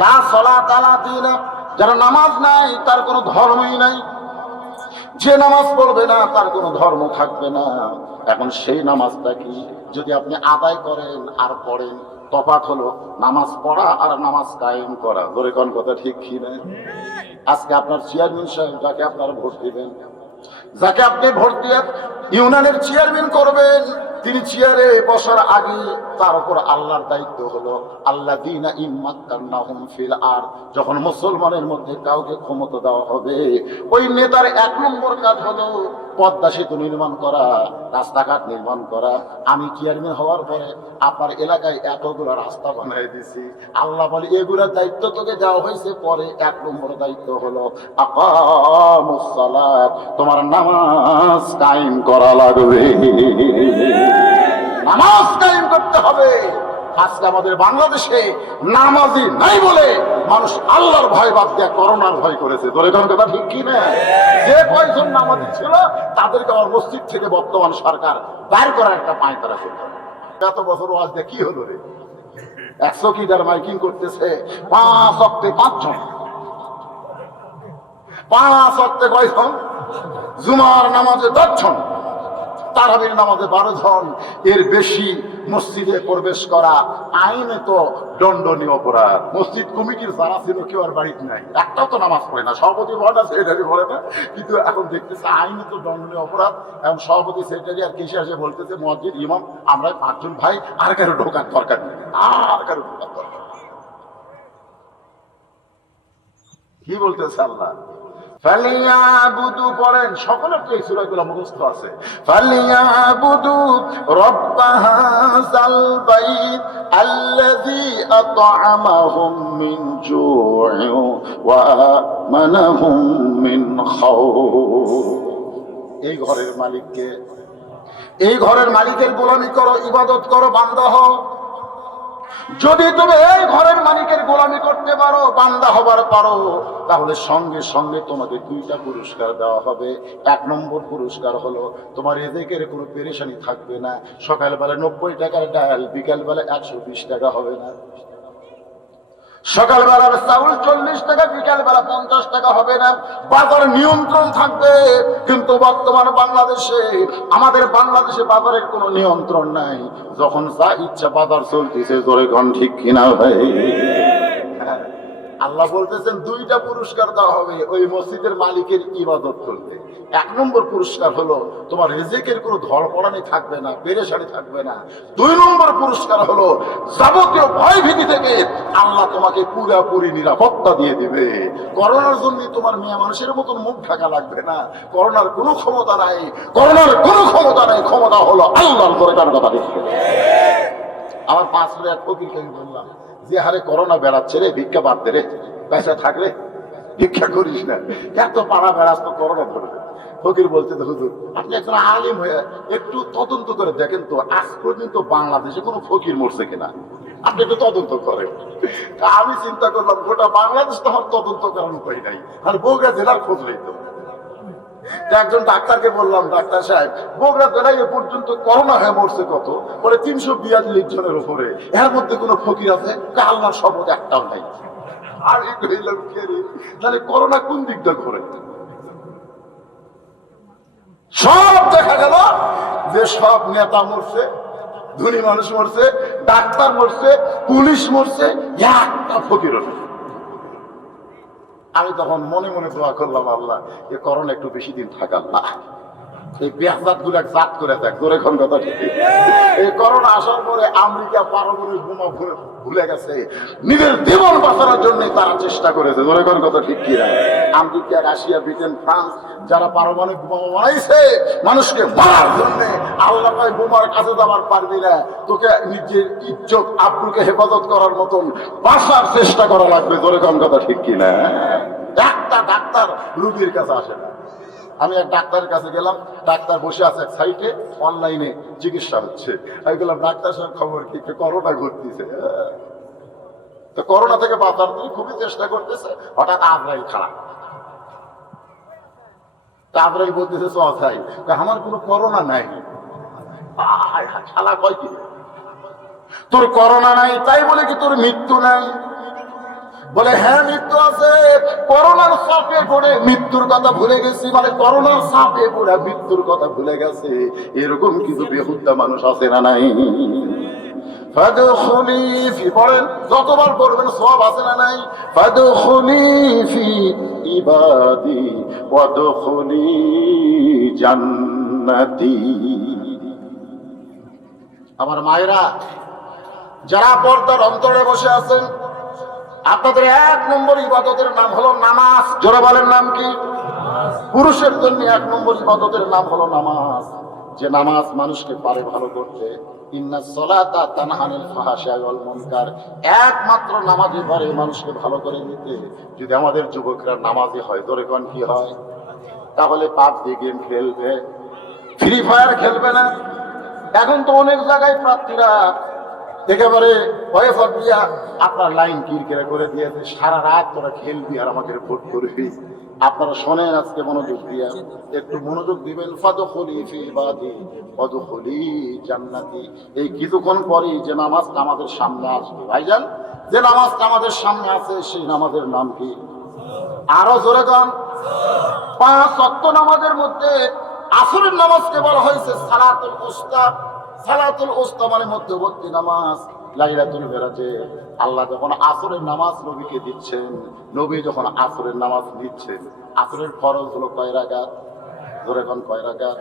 লা সালাতা লা দীনা, যার নামাজ নাই তার কোনো ধর্মই নাই। যে নামাজ পড়বে না তার কোনো ধর্ম থাকবে না। এখন সেই নামাজটা কি যদি আপনি আদায় করেন আর পড়েন, তফাৎ হলো নামাজ পড়া আর নামাজ কায়েম করা। ধরে কোন কথা ঠিক কি না? আজকে আপনার চেয়ারম্যান সাহেব, যাকে আপনারা ভোট দিবেন, যাকে আপনি ভোট দিয়ে ইউনিয়নের চেয়ারম্যান করবেন, তিনি চেয়ারে বসার আগে তার উপর আল্লাহর দায়িত্ব হলো আল্লাযীনা ইম্মাক্কানাহুম ফিল আরদ। যখন মুসলমানের মধ্যে কাউকে ক্ষমতা দেওয়া হবে, ওই নেতার 1 নম্বর কাজ হলো পদ্মা সেতু নির্মাণ করা, রাস্তাঘাট নির্মাণ করা। আমি চেয়ারম্যান হওয়ার পরে আপনার এলাকায় এতগুলো রাস্তা বানিয়ে দিছি। আল্লাহ বলে এগুলোর দায়িত্ব তোকে দেওয়া হয়েছে, পরে 1 নম্বর দায়িত্ব হলো আকামুস সালাত, তোমার নামাজ কায়েম করা লাগবে। নামাজ কায়েম করতে হবে। আজকে আমাদের বাংলাদেশে নামাজি নাই বলে মানুষ আল্লাহর ভয় বাদ দিয়ে করোনার ভয় করেছে। ধরে কোন কথা ঠিক কি না? যে কয়জন নামাজি ছিল তাদেরকে আমার মসজিদ থেকে বর্তমান সরকার বাইর করার একটা পায়তারা করতে। এত বছর ওয়াজ দিয়ে কি হলো রে? 100 কিদার মাইকিং করতেছে, 5 ওয়াক্তে 5 জন, 5 ওয়াক্তে কয়জন? জুমার নামাজে 10 জন, তারাবির নামাজে 12 জন। এর বেশি মসজিদে প্রবেশ করা আইনে তো দণ্ডনীয় অপরাধ। মসজিদ কমিটির যারা ছিল কেউ আর বাড়িতে নাই, একটাও তো নামাজ পড়ে না। সভাপতি পড়ে না, সেক্রেটারি পড়ে না, কিন্তু এখন দেখতেছে আইনে তো দণ্ডনীয় অপরাধ। এবং সভাপতি, সেক্রেটারি আর কেসে এসে বলতেছে মসজিদ ইমাম আমরা 5 জন ভাই, আর কারো ঢোকার দরকার নেই, আর কারো ঢোকার দরকার। কি বলতেছে আল্লাহ? ফালিয়াবুদু, পড়েন, সকলের তো এই সূরাগুলো মুখস্থ আছে। ফালিয়াবুদু রাব্ব হাযাল বাইত আল্লাযী আত'আমাহুম মিন জু'ইন ওয়া আমানাহুম মিন খাউফ। এই ঘরের মালিককে, এই ঘরের মালিকের গোলামি করো, ইবাদত করো, বান্দা হও। যদি তুমি এই ঘরের মালিকের গোলামি করতে পারো, বান্দা হবার পারো, তাহলে সঙ্গে সঙ্গে তোমাকে 2টা পুরস্কার দেওয়া হবে। 1 নম্বর পুরস্কার হলো তোমার রিজিকের কোনো পেরেশানি থাকবে না। সকালবেলা 90 টাকার ডাল বিকালবেলা 120 টাকা হবে না। সকালবেলার চাউল 40 টাকা, বিকালবেলা 50 টাকা হবে না। বাজার নিয়ন্ত্রণ থাকবে। কিন্তু বর্তমান বাংলাদেশে, আমাদের বাংলাদেশে বাজারের কোনো নিয়ন্ত্রণ নাই। যখন যা ইচ্ছা বাজার চলতেছে। জোরে কোন ঠিক কিনা ভাই? আল্লাহ বলতেছেন 2টা পুরস্কার দেওয়া হবে ওই মসজিদের মালিকের ইবাদত করতে। 1 নম্বর পুরস্কার হলো তোমার রিজিকের কোনো ধড়পড়ানি থাকবে না, পেরেশানি থাকবে না। 2 নম্বর পুরস্কার হলো যাবতীয় ভয় ভীতি থেকে আল্লাহ তোমাকে পুরোপুরি নিরাপত্তা দিয়ে দিবে। করোনার জন্য তোমার মেয়ে মানুষের মতন মুখ ঢাকা লাগবে না। করোনার কোনো ক্ষমতা নাই, করোনার কোনো ক্ষমতা নাই। ক্ষমতা হলো আল্লাহর। দরকার কথা দেখবে। আমার 5 মিনিট এক ফকিরকে বললাম, যে হারে করোনা বেড়াচ্ছে রে, ভিক্ষা বাদ দে রে, পয়সা থাকলে ভিক্ষা করিস না, এত পাড়া বেড়াস তো করোনা ধরবে। ফকির বলতে, হুজুর আপনি একজন আলিম হয়ে একটু তদন্ত করে দেখেন তো আজ পর্যন্ত বাংলাদেশে কোনো ফকির মরছে কিনা, আপনি একটু তদন্ত করেন। আমি চিন্তা করলাম গোটা বাংলাদেশ তো আমার তদন্ত করার উপায় নাই, আর বগুড়া জেলার খোঁজ নেই তো। একজন ডাক্তারকে বললাম, ডাক্তার সাহেব বগুড়া জেলায় এ পর্যন্ত করোনা হয়ে মরছে কত? বলে 342 জনের উপরে। এর মধ্যে কোনো ফকির আছে? আল্লাহর শপথ একটাও নাই। আর তাহলে করোনা কোন দিকটা ঘুরে? সব দেখা গেল যে সব নেতা মরছে, ধনী মানুষ মরছে, ডাক্তার মরছে, পুলিশ মরছে, একটা ফকির নেই। আমি তখন মনে মনে দোয়া করলাম, আল্লাহ এ করোনা একটু বেশি দিন থাক আল্লাহ, এই পেঁয়াজাত গুলা জাত করে দেখ তোর এখন কথা ঠিক। এই করোনা আসার পরে আমেরিকা পারমাণবিক বোমা ভুলে গেছে, নিজের জীবন বাঁচানোর জন্য তারা চেষ্টা করেছে। তোর এখন কথা ঠিক কি না? আমেরিকা, রাশিয়া, ব্রিটেন, ফ্রান্স যারা পারমাণবিক বোমা বানাইছে মানুষকে মারার জন্য, আল্লাহ কয় বোমার কাছে যাবার পারবি না, তোকে নিজের ইজ্জত আব্রুকে হেফাজত করার মতন বাঁচার চেষ্টা করা লাগবে। তোর এখন কথা ঠিক কি না? একটা ডাক্তার রুগীর কাছে আসে না। আমি এক ডাক্তারের কাছে গেলাম, ডাক্তার বসে আছে এক সাইটে, অনলাইনে চিকিৎসা হচ্ছে। আমি বললাম ডাক্তার সাহেব খবর কি? করোনা ঘটতেছে। তো করোনা থেকে বাঁচার জন্য খুবই চেষ্টা করতেছে। হঠাৎ আজরাইল খারাপ, আজরাইল বলতেছে চাই আমার কোনো করোনা নাই। শালা কয় কি তোর করোনা নাই তাই বলে কি তোর মৃত্যু নাই? বলে হ্যাঁ মৃত্যু আছে, করোনার চাপে পড়ে মৃত্যুর কথা ভুলে গেছি। মানে করোনার চাপে পড়ে মৃত্যুর কথা ভুলে গেছে, এরকম কিছু বেহুদ্দা মানুষ আছে না নাই? ফাদখুলি ফি, পড়েন যতবার পড়বেন সওয়াব আছে না নাই? ফাদখুলি ফি ইবাদি ওয়াদখুলি জান্নাতি। আমার মায়েরা যারা পর্দার অন্তরে বসে আছেন, আপনাদের 1 নম্বর ইবাদতের নাম হলো নামাজ। জোরে বলেন নাম কি? পুরুষের জন্য 1 নম্বর ইবাদতের নাম হলো নামাজ। যে নামাজ মানুষকে পারে ভালো করতে। ইন্নাস সালাতা তানহা আনিল ফাহশাই ওয়াল মুনকার, একমাত্র নামাজই পারে মানুষকে ভালো করে দিতে। যদি আমাদের যুবকরা নামাজি হয়, ধরে কোন কি হয়? তাহলে পাবজি গেম খেলবে, ফ্রি ফায়ার খেলবে না। এখন তো অনেক জায়গায় প্রার্থীরা একেবারে ওয়েফার দিয়া আপনার লাইন কিরকিরা করে দিয়েছে, সারা রাত তোরা খেলবি আর আমাকে ভোট করবি। আপনারা শোনেন আজকে মনোযোগ দিয়া, একটু মনোযোগ দিবেন। ফাদখুলি ফি ইবাদি ওয়াদখুলি জান্নাতি। এই কিছুক্ষণ পরেই যে নামাজটা আমাদের সামনে আসবে ভাইজান, যে নামাজটা আমাদের সামনে আছে সেই নামাজের নাম কি? আরো জোরে গান। 5 ওয়াক্ত নামাজের মধ্যে আসরের নামাজকে বলা হয়েছে সালাতুল উস্তা। সালাতুল উস্তা মানে মধ্যবর্তী নামাজ। লাইলাতুল বেরাজে আল্লাহ যখন আসরের নামাজ নবীকে দিচ্ছেন, নবী যখন আসরের নামাজ দিচ্ছেন, আসরের ফরজ হলো কয় রাকাত? ধরে কোন কয় রাকাত?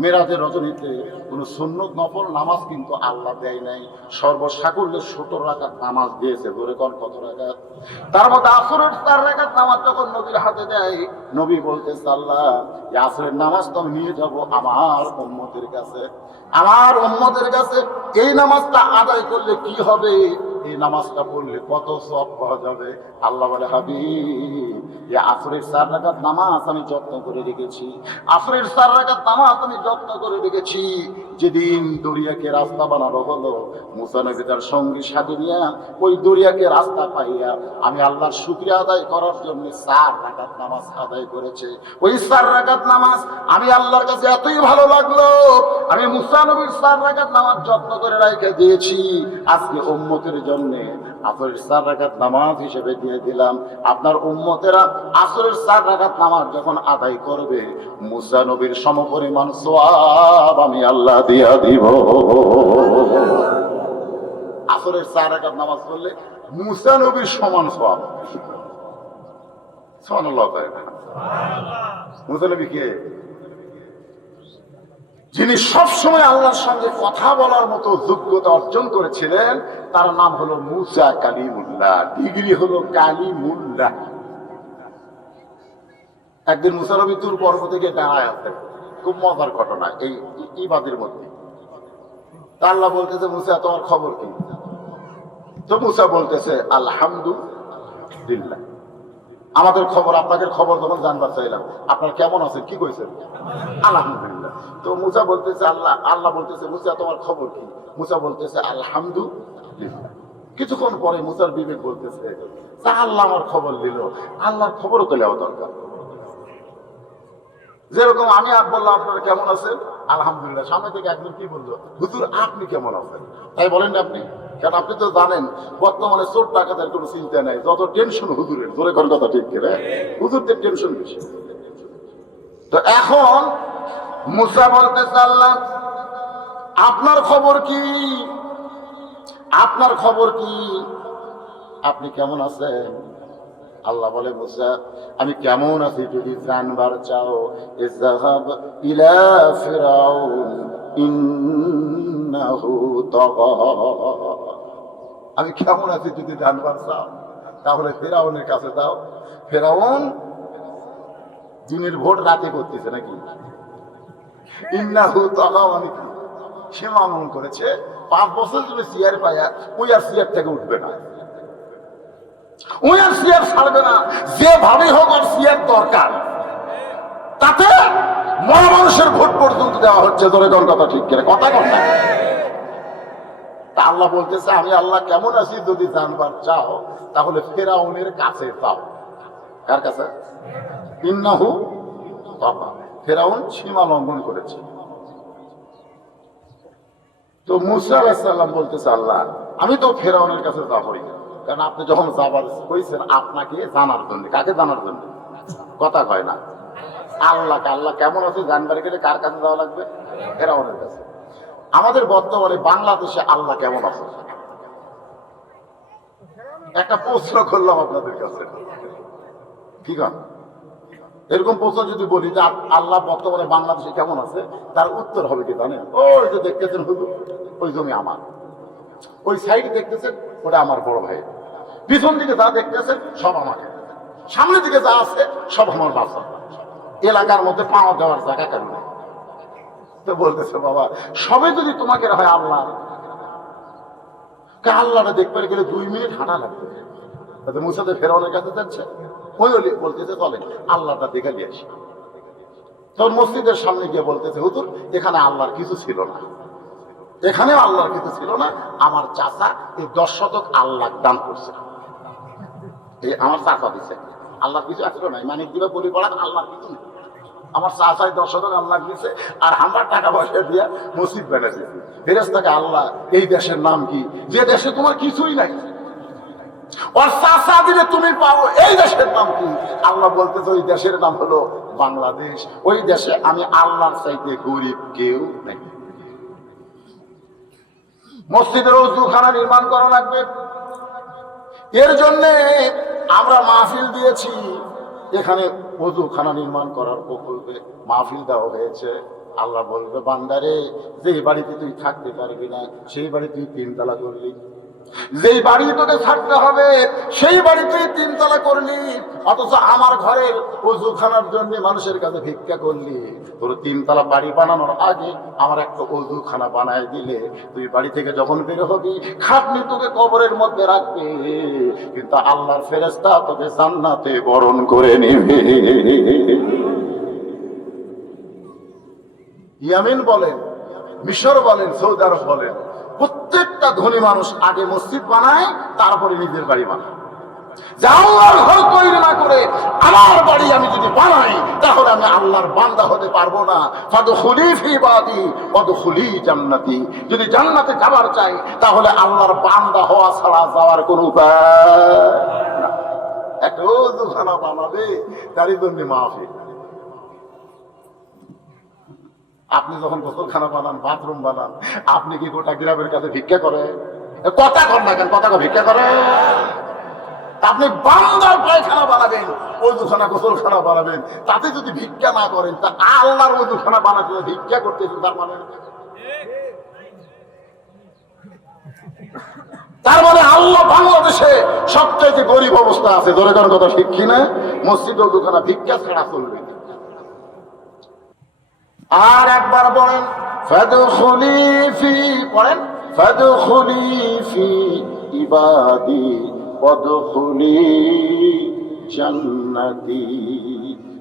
মেরাজের রজনীতে কোন সুন্নত নফল নামাজ কিন্তু আল্লাহ দেয় নাই, সর্বসাকুল্যে 17 রাকাত নামাজ দিয়েছে। ধরে কোন কত রাকাত? তার মধ্যে আসরের 4 রাকাত নামাজ যখন নবীর হাতে দেয়, নবী বলতেছে আল্লাহ এই আসরের নামাজ তো আমি নিয়ে যাব আমার উম্মতের কাছে, আমার উম্মতের কাছে। এই নামাজটা আদায় করলে কি হবে? এই নামাজটা পড়লে কত সওয়াব পাওয়া যাবে? আল্লাহ বলে হাবিব এই আসরের 4 রাকাত নামাজ আমি যত্ন করে রেখেছি, আসরের 4 রাকাত নামাজ আমি যত্ন করে রেখেছি। যেদিন দরিয়াকে রাস্তা বানানো হলো, মুসা নবী তার সঙ্গী সাথে নিয়ে ওই দরিয়াকে রাস্তা পাইয়া আমি আল্লাহর শুকরিয়া আদায় করার জন্য 4 রাকাত নামাজ আদায় করেছে। ওই 4 রাকাত নামাজ আমি আল্লাহর কাছে এতই ভালো লাগলো, আমি মুসা নবীর 4 রাকাত নামাজ যত্ন করে রেখে দিয়েছি। আজকে উম্মতের জন্য আসরের 4 রাকাত নামাজ হিসেবে দিয়ে দিলাম। আপনার উম্মতেরা আসরের 4 রাকাত নামাজ যখন আদায় করবে, মুসা নবীর সমপরিমাণ সওয়াব আমি আল্লাহ দিয়া দিব। আসরের 4 রাকাত নামাজ পড়লে মুসা নবীর সমান সওয়াব। সুবহানাল্লাহ। মুসা নবী কে? যিনি সবসময় আল্লাহর সঙ্গে কথা বলার মতো যোগ্যতা অর্জন করেছিলেন, তার নাম হলো মুসা কালিমুল্লাহ, ডিগ্রি হলো কালিমুল্লাহ। একদিন মুসা নবী তুর পর্বত থেকে দাঁড়ায় আছে, খুব মজার ঘটনা এই ইবাদের মধ্যে। তা আল্লাহ বলতেছে মুসা তোমার খবর কি? তো মুসা বলতেছে আলহামদুলিল্লাহ। আমাদের খবর, আপনাদের খবর যখন জানবার চাইলাম আপনার কেমন আছেন, কি কইছেন? আলহামদুলিল্লাহ। তো মুসা বলতেছে আল্লাহ বলতেছে মুসা তোমার খবর কি? মুসা বলতেছে আলহামদুলিল্লাহ। কিছুক্ষণ পরে মুসার বিবেক বলতেছে তা আল্লাহ আমার খবর দিল, আল্লাহর খবরও তো নেওয়া দরকার। যেরকম আমি বললাম আপনারা কেমন আছেন, আলহামদুলিল্লাহ, সামনে থেকে একজন কি বললো, হুজুর আপনি কেমন আছেন? তাই বলেন আপনি, কারণ আপনি তো জানেন বর্তমানে চোর ডাকাতের কোনো চিন্তা নাই, যত টেনশন হুজুরের। জোরে কোন কথা ঠিক করে, হুজুরদের টেনশন বেশি। তো এখন মুসা বলতেছে আল্লাহ আপনার খবর কি? আপনার খবর কি? আপনি কেমন আছেন? আল্লাহ বলে মুসা আমি কেমন আছি যদি জানবার চাও ইযহাব ইলা ফিরাউন ইন্নাহু তাগা। আমি কেমন আছি যদি জানবার চাও তাহলে ফেরাউনের কাছে যাও। ফেরাউন দিনের ভোট রাতে করতেছে নাকি? ইন্নাহু তাগা মানে কি? সে মামুন করেছে 5 বছর যদি চেয়ার পায়া ওই আর চেয়ার থেকে উঠবে না, ওই আর চেয়ার ছাড়বে না, যেভাবে হোক আর চেয়ার দরকার। তাতে মরা মানুষের ভোট পর্যন্ত দেওয়া হচ্ছে। ধরে কোন কথা ঠিক করে কথা কথা। তা আল্লাহ বলতেছে আমি আল্লাহ কেমন আছি যদি জানবার চাও তাহলে ফেরাউনের কাছে যাও। কার কাছে? ইন্নাহু তাগা। ফেরাউন সীমা লঙ্ঘন করেছে। তো মুসা আলাইহিস সালাম বলতেছে আল্লাহ আমি তো ফেরাউনের কাছে যাবই, কারণ আপনি যখন যাবার কইছেন আপনাকে জানার জন্য। কাকে জানার জন্য? কথা কয় না। আল্লাহকে। আল্লাহ কেমন আছে জানবার গেলে কার কাছে যাওয়া লাগবে? ফেরাউনের কাছে। আমাদের বর্তমানে বাংলাদেশে আল্লাহ কেমন আছে একটা প্রশ্ন করলাম আপনাদের কাছে, ঠিক আছে? এরকম প্রশ্ন যদি বলি যে আল্লাহ বর্তমানে বাংলাদেশে কেমন আছে, তার উত্তর হবে কি জানেন? ওই যে দেখতেছেন হুজুর, ওই জমি আমার। ওই সাইড দেখতেছেন ওটা আমার বড় ভাই। পিছন দিকে যা দেখতেছেন সব আমাকে। সামনের দিকে যা আছে সব আমার বাসা। এলাকার মধ্যে পাওয়া দেওয়ার জায়গা কেন? তো বলতেছে বাবা সবে যদি তোমাকে হয় আল্লাহ, আল্লাহটা দেখতে গেলে 2 মিনিট হাঁটা লাগবে। মুসাতে ফেরাউনের কাছে যাচ্ছে, ওই বলতেছে চলেন আল্লাহটা দেখে দিয়ে আসি। তখন মসজিদের সামনে গিয়ে বলতেছে হুজুর এখানে আল্লাহর কিছু ছিল না, এখানেও আল্লাহর কিছু ছিল না। আমার চাচা এই 10 শতক আল্লাহ দান করছে। এই আমার চাচা দিচ্ছে, আল্লাহর কিছু আসলো নাই। মানে দিবে বলি পড়া আল্লাহর কিছু নেই। আমার চাচাই 10 শতক আল্লাহ দিচ্ছে, আর আমরা টাকা পয়সা দিয়ে মসজিদ বানাইছি। ফেরেশতাকে আল্লাহ এই দেশের নাম কি, যে দেশে তোমার কিছুই নাই, ওর চাচা দিলে তুমি পাও, এই দেশের নাম কি? আল্লাহ বলতেছে ওই দেশের নাম হলো বাংলাদেশ। ওই দেশে আমি আল্লাহর চাইতে গরিব কেউ নাই। মসজিদের ওযুখানা নির্মাণ করা লাগবে। এর জন্য আমরা মাহফিল দিয়েছি। এখানে ওযুখানা নির্মাণ করার প্রকল্পে মাহফিল দেওয়া হয়েছে। আল্লাহ বলবে বান্দারে যে বাড়িতে তুই থাকতে পারবি না সেই বাড়ি তুই 3 তলা করলি, যেই বাড়ি তোকে থাকতে হবে সেই বাড়ি তুই 3 তলা করলি, অথচ আমার ঘরের ওযুখানার জন্য মানুষের কাছে ভিক্ষা করলি। তোর 3 তলা বাড়ি বানানোর আগে আমার একটা ওযুখানা বানায় দিলে তুই বাড়ি থেকে যখন বের হবি খাটনি তোকে কবরের মধ্যে রাখবে, কিন্তু আল্লাহর ফেরেশতা তোকে জান্নাতে বরণ করে নেবে। ইয়ামিন বলেন, মিশর বলেন, সৌদি আরব বলেন, প্রত্যেকটা ধনী মানুষ আগে মসজিদ বানায় তারপরে নিজের বাড়ি বানায়। যে আল্লাহর ঘর তৈরি না করে আমার বাড়ি আমি যদি বানাই তাহলে আমি আল্লাহর বান্দা হতে পারবো না। ফাদখুলি ফি ইবাদি ওয়াদখুলি জান্নাতি। যদি জান্নাতে যাবার চাই তাহলে আল্লাহর বান্দা হওয়া ছাড়া যাওয়ার কোনো উপায় না। একটা ওযুখানা বানাবে তারই জন্য মাহফিল। আপনি যখন গোসলখানা বানান, বাথরুম বানান, আপনি কি গোটা গ্রামের কাছে ভিক্ষা করে? কথা কর না কেন? কথা ভিক্ষা করে? আপনি বান্দার পায়খানা বানাবেন, ওযুখানা গোসলখানা বানাবেন, তাতে যদি ভিক্ষা না করেন তা আল্লাহর ওযুখানা বানাতে ভিক্ষা করতেছেন। তার মানে আল্লাহ বাংলাদেশে সবচাইতে গরিব অবস্থা আছে। ধরে কারণ কথা ঠিক কিনা? মসজিদ ওযুখানা ভিক্ষা ছাড়া চলবে না। আর একবার বলেন ফাদখুলি ফি, পড়েন ফাদখুলি ফি ইবাদি ওয়াদখুলি জান্নাতি।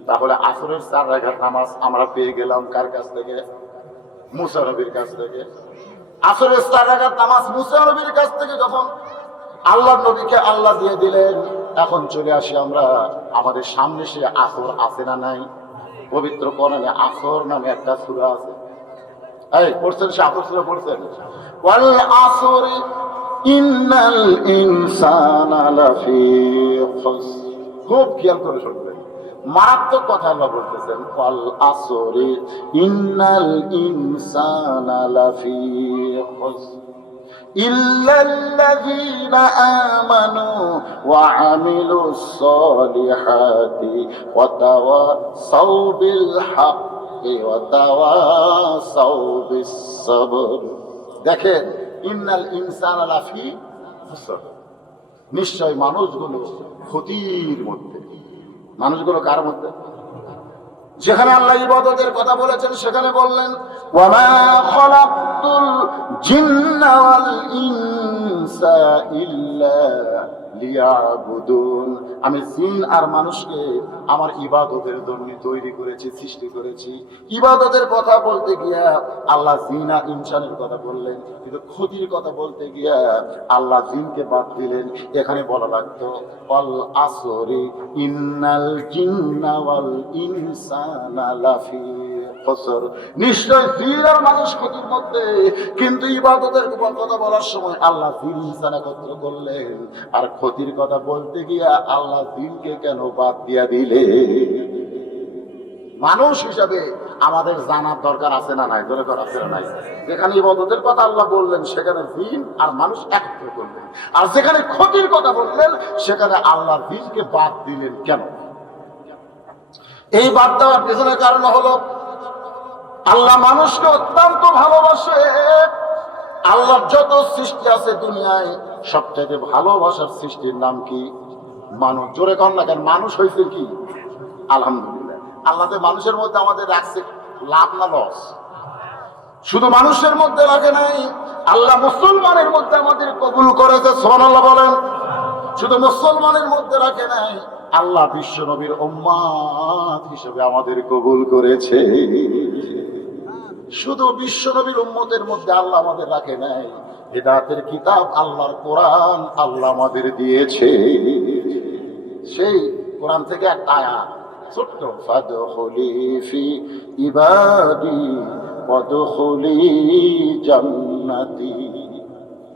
তাহলে আসরের 4 রাকাত নামাজ আমরা পেয়ে গেলাম কার কাছ থেকে? মুসা নবীর কাছ থেকে। আসরের 4 রাকাত নামাজ মুসা নবীর কাছ থেকে যখন আল্লাহর নবীকে আল্লাহ দিয়ে দিলেন, এখন চলে আসি আমরা আমাদের সামনে। সে আসর আছে না নাই? পবিত্র কোরআনে আসর নামে একটা সূরা আছে। এই পড়ছেন? সে আসর সূরা পড়ছেন? ওয়াল আসরি ইন্নাল ইনসানা লাফি খুসর। খুব খেয়াল করে শুনবেন, মারাত্মক কথা আল্লাহ বলতেছেন। ওয়াল আসরি ইন্নাল ইনসানা লাফি খুসর। ইল্লাল্লাযীনা আমানু ওয়া আমিলুস সালিহাতি ওয়া তাওয়াসাউ বিল হাক্কি ওয়া তাওয়াসাউ বিস সাবর। দেখেন, ইন্নাল ইনসানা লাফি খুসর, নিশ্চয় মানুষগুলো ক্ষতির মধ্যে। মানুষগুলো কার মধ্যে? যেখানে আল্লাহ ইবাদতের কথা বলেছেন সেখানে বললেন ওয়ামা খালাকতুল জিন্না ওয়াল ইনসা ইল্লা লিয়াবুদুন। আমি জিন আর মানুষকে আমার ইবাদতের জন্য তৈরি করেছি, সৃষ্টি করেছি। ইবাদতের কথা বলতে গিয়া আল্লাহ জিন আর ইনসানের কথা বললেন, কিন্তু ক্ষতির কথা বলতে গিয়া আল্লাহ জিনকে বাদ দিলেন। এখানে বলা লাগতো ওয়াল আসরি ইন্নাল জিন্না ওয়াল ইনসানা লাফি খুসর, নিশ্চয় জিন আর মানুষ ক্ষতির মধ্যে। কিন্তু ইবাদতের কথা বলার সময় আল্লাহ জিন ইনসান একত্র করলেন, আর ক্ষতির কথা বলতে গিয়া আল্লাহ জিনকে কেন বাদ দিয়া দিলে? মানুষ হিসাবে আমাদের জানার দরকার আছে না নাই? দরকার আছে না নাই? যেখানে ইবাদতের কথা আল্লাহ বললেন সেখানে জিন আর মানুষ একত্র করলেন, আর যেখানে ক্ষতির কথা বললেন সেখানে আল্লাহ জিনকে বাদ দিলেন কেন? এই বাদ দেওয়ার পেছনে কারণ হলো আল্লাহ মানুষকে অত্যন্ত ভালোবাসে। আল্লাহর যত সৃষ্টি আছে দুনিয়ায় সবচেয়ে ভালোবাসার সৃষ্টির নাম কি? মানুষ। জোরে কর না কেন? মানুষ হয়েছে কি? আলহামদুলিল্লাহ। আল্লাহ মানুষের মধ্যে আমাদের রাখছে, লাভ না লস? শুধু মানুষের মধ্যে রাখে নাই, আল্লাহ মুসলমানের মধ্যে আমাদের কবুল করেছে। সুবহানাল্লাহ বলেন। শুধু মুসলমানের মধ্যে রাখে নাই, আল্লাহ বিশ্ব নবীর উম্মত হিসেবে আমাদের কবুল করেছে। শুধু বিশ্ব নবীর উম্মতের মধ্যে আল্লাহ আমাদের রাখে নাই, হিদায়াতের কিতাব আল্লাহর কোরআন আল্লাহ আমাদের দিয়েছে। সেই কোরআন থেকে একটা আয়াত ছোট্ট, ফাদখুলি ফি ইবাদি ওয়াদখুলি জান্নাতি।